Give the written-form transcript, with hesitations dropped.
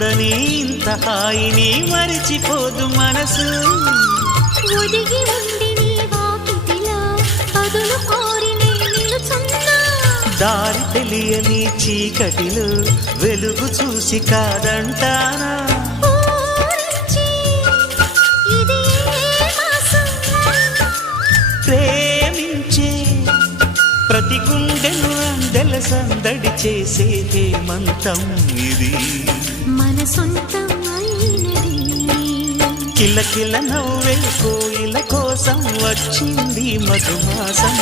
చూడని ఇంత హాయిని మరిచిపోదు మనసు. ఒదిగి ఉండి నీ వాకిటిలో పదులు కోరి నిలుచున్నా, దారి తెలియని చీకటిలో వెలుగు చూసి కాదంటానా. ప్రేమించే ప్రతి గుండెను అందెల సందడి చేసే హేమంతం ఇది, మన సొంతం అయినది. కిలకిల నవ్వే కోయిల కోసం వచ్చింది మధుమాసం.